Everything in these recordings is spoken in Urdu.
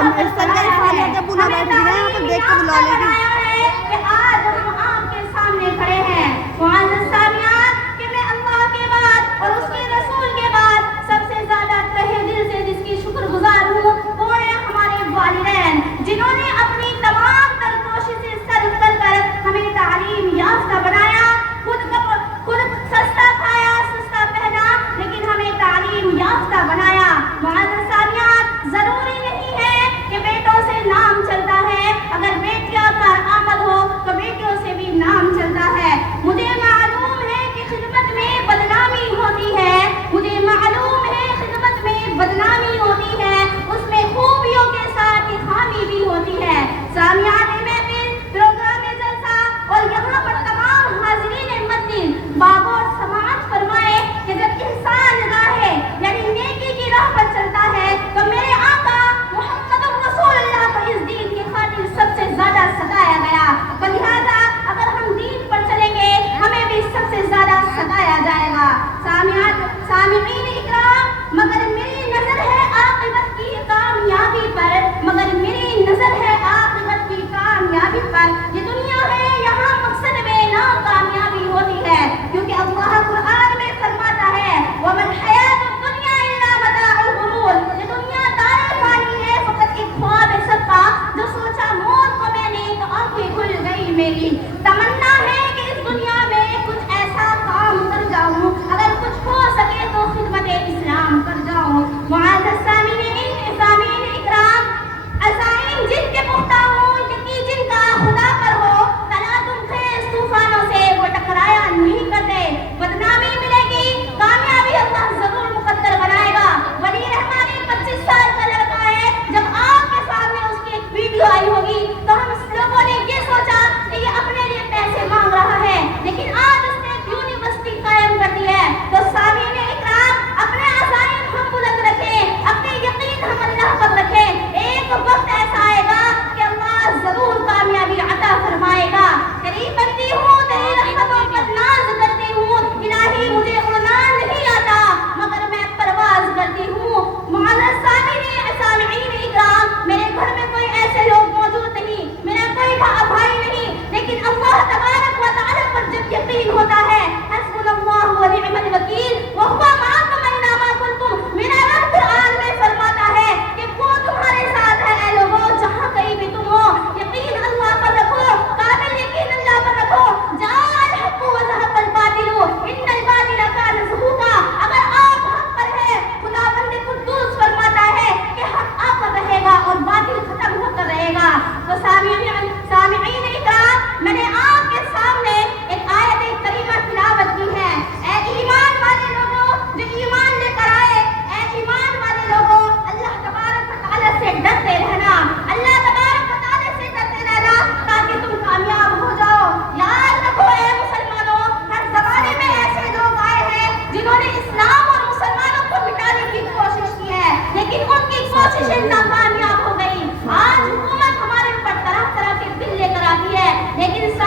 آج ہم آپ کے سامنے کھڑے ہیں معزز سامعین کہ میں اللہ کے بعد اور اس کے رسول کے بعد سب سے زیادہ تہہ دل سے جس کی شکر گزار ہوں وہ ہے ہمارے والدین، جنہوں نے اپنی تمام تر کوششیں صرف کر ہمیں تعلیم یافتہ بنایا، خود سستا کھایا سستا پہنا لیکن ہمیں تعلیم یافتہ بنایا۔ معزز سامعین، ضروری نہیں ہے کہ بیٹوں سے نام چلتا ہے، اگر بیٹیاں کارآمد ہو تو بیٹیوں سے بھی نام چلتا ہے۔ مجھے معلوم ہے کہ خدمت میں بدنامی ہوتی ہے، مجھے معلوم ہے خدمت میں بدنامی ہوتی ہے، اس میں خوبیوں کے ساتھ خامی بھی ہوتی ہے۔ سامعین محفل، پروگرام جلسہ اور یہاں پر تمام حاضرین مجلس باغور سماعت فرمائے کہ جب انسان راہ یعنی نیکی کی راہ پر چلتا ہے تو میرے آقا محمد رسول اللہ کو اس دین کی خاطر سب سے زیادہ ستایا گیا، لہذا اگر ہم دین پر چلیں گے ہمیں بھی سب سے زیادہ ستایا جائے گا۔ سامعین اکرام، مگر میری نظر ہے عاقبت کی کامیابی پر، مگر میری نظر ہے عاقبت کی کامیابی پر۔ یہ دنیا ہے یہاں مقصد میں ناکامیابی ہوتی ہے، کیونکہ اللہ قرآن میں فرماتا ہے وَمَا الْحَيَاةُ الدُّنْيَا إِلَّا مَتَاعُ الْغُرُورِ، یہ دنیا دار فانی ہے، فقط ایک خواب ہے سب کا، جو سوچا موت کو میں نے تو آنکھیں کھل گئی میری۔ تمنا ہے کہ اس دنیا میں کچھ ایسا کام کر جاؤں، اگر کچھ ہو سکے تو خدمت اسلام کر جاؤں۔ معزز سامعین اکرام، عزائم جن کے پختہ ہوں، یقین جن کا خدا پر ہو، تلاطم خیز طوفانوں سے وہ ٹکرایا نہیں کرتے۔ بدنامی ملے گی، کامیابی اللہ ضرور مقدر بنائے گا۔ ولی رحمانی 25 سال کا لڑکا ہے، جب آپ کے سامنے اس کی ایک ویڈیو آئی ہوگی تو ہم لوگوں نے یہ سوچا کہ یہ اپنے لیے پیسے مانگ رہا ہے، لیکن آج اس نے ایک یونیورسٹی قائم کر دی ہے۔ تو سامعین اکرام، اپنے عزائم ہم بلند رکھیں، اپنے یقین ہم اللہ پر رکھیں، ایک وقت ایسا آئے گا کہ اللہ ضرور کامیابی عطا فرمائے گا۔ قریب بنتی ہوں تیری رحمتوں پر ناز کرتی ہوں، الہی مجھے اڑنا نہیں آتا مگر میں پرواز کرتی ہوں۔ معزز سامعین اکرام، میرے گھر میں کوئی ایسے لوگ موجود نہیں، میرا کوئی بھائی نہیں، لیکن اللہ تبارک و تعالی پر جب یقین ہوتا ہے حسبنا اللہ و نعم الوکیل وهو معکم اینما کنتم، میرا رب قرآن میں فرماتا ہے کہ وہ تمہارے ساتھ ہے اے لوگوں جہاں کہیں بھی تم ہو۔ یقین اللہ پر رکھو، کامل یقین اللہ پر رکھو۔ جاء الحق وزهق الباطل ان الباطل کان زهوقا، اگر آپ حق پر ہے، خداوند قدوس فرماتا ہے کہ حق آ کر رہے گا اور باطل ختم ہو کر رہے گا۔ تو سامعین اکرام، میں نے آپ کے سامنے ایک آیت کریمہ تلاوت کی ہے۔ اے ایمان والے لوگوں جو ایمان لے کر آئے، اے ایمان والے لوگوں، اللہ تبارک و تعالی سے ڈرتے رہنا، اللہ تبارک و تعالی سے ڈرتے رہنا تاکہ تم کامیاب ہو جاؤ۔ یاد رکھو اے مسلمانوں، ہر زمانے میں ایسے لوگ آئے ہیں جنہوں نے اسلام اور مسلمانوں کو مٹانے کی کوشش کی ہے، لیکن ان کی کوششیں ناکامیاب ہو گئی۔ آج حکومت ہمارے اوپر طرح طرح کے بل لے کر آتی ہے، لیکن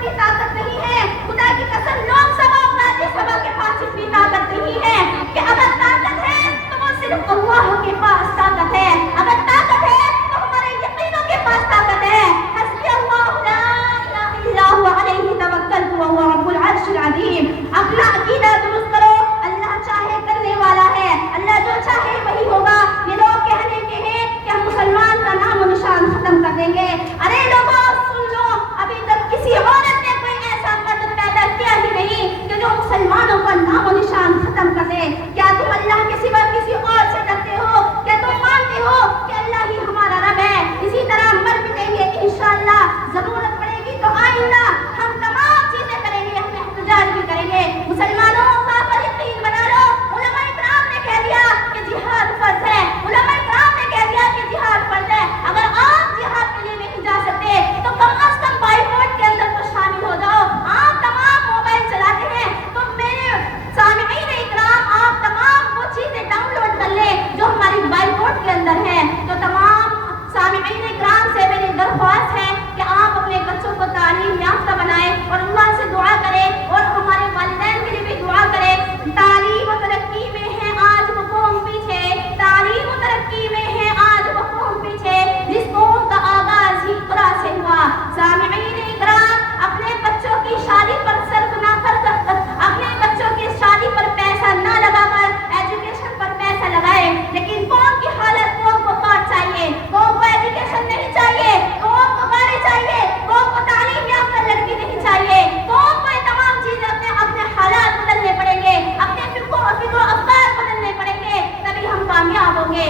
اتنی طاقت نہیں ہے، خدا کی قسم لوک سبھا اور راجیہ سبھا کے پاس اتنی طاقت نہیں ہے کہ اگر طاقت ہے تو وہ صرف اللہ کے پاس طاقت ہے، اگر طاقت ہے تو ہمارے یقینوں کے پاس طاقت ہے. حسبی اللہ لا الہ الا هو علیہ توکلت وهو رب العرش العظیم. اپنا عقیدہ درست کرو، اللہ چاہے کرنے والا ہے، اللہ جو چاہے وہی ہوگا. یہ لوگ کہنے کے ہیں کہ ہم مسلمان کا نام و نشان ختم کر دیں گے. ارے لوگوں سن لو، ابھی تک کسی عورت نے کوئی ایسا مرد پیدا کیا ہی نہیں کہ جو مسلمانوں کا نام و نشان ختم کر دے. کیا تم اللہ کے سوا کسی اور سے ڈرتے ہو؟ کیا تم مانتے ہو کہ اللہ ہی ہمارا رب ہے؟ اسی طرح مر مٹیں گے انشاءاللہ. ضرورت پڑے گی تو آئندہ ہم تمام چیزیں کریں گے، ہم احتجاج بھی کریں گے. مسلمانوں اللہ پر یقین بنا لو. علماء کرام نے کہہ دیا کہ جہاد فرض ہے، علماء کرام نے کہہ دیا کہ جہاد فرض ہے. اگر آپ جہاد کے لیے نہیں جا سکتے تو کم از کم بائی ووٹ کے اندر تو شامل ہو جاؤ. آپ تمام موبائل چلاتے ہیں تو میرے سامعین اکرام آپ تمام وہ چیزیں ڈاؤن لوڈ کر لیں جو ہماری بائی ووٹ کے اندر ہے. تو تمام سامعین اکرام سے میری درخواست ہے کہ آپ اپنے بچوں کو تعلیم یافتہ بنائیں اور اللہ سے دعا کریں اور ہمارے والدین کے لیے بھی دعا کریں. تعلیم و ترقی میں ہے آج وہ قوم پیچھے، تعلیم و ترقی میں ہے آج وہ قوم پیچھے جس قوم کا آغاز ہی قرآن سے ہوا. سامعین اکرام اپنے بچوں کی شادی پر صرف نہ کر اپنے بچوں کی شادی پر پیسہ نہ لگا کر ایجوکیشن پر پیسہ لگائے. لیکن قوم کی حالت قوم کو پاٹ چاہیے، قوم کو ایجوکیشن نہیں چاہیے، قوم کو گاڑی چاہیے، قوم کو تعلیم یافتہ لڑکی نہیں چاہیے. قوم کو یہ تمام چیزیں اپنے حالات بدلنے پڑیں گے، اپنے فکر و افکار بدلنے پڑیں گے، تبھی ہم کامیاب ہوں گے.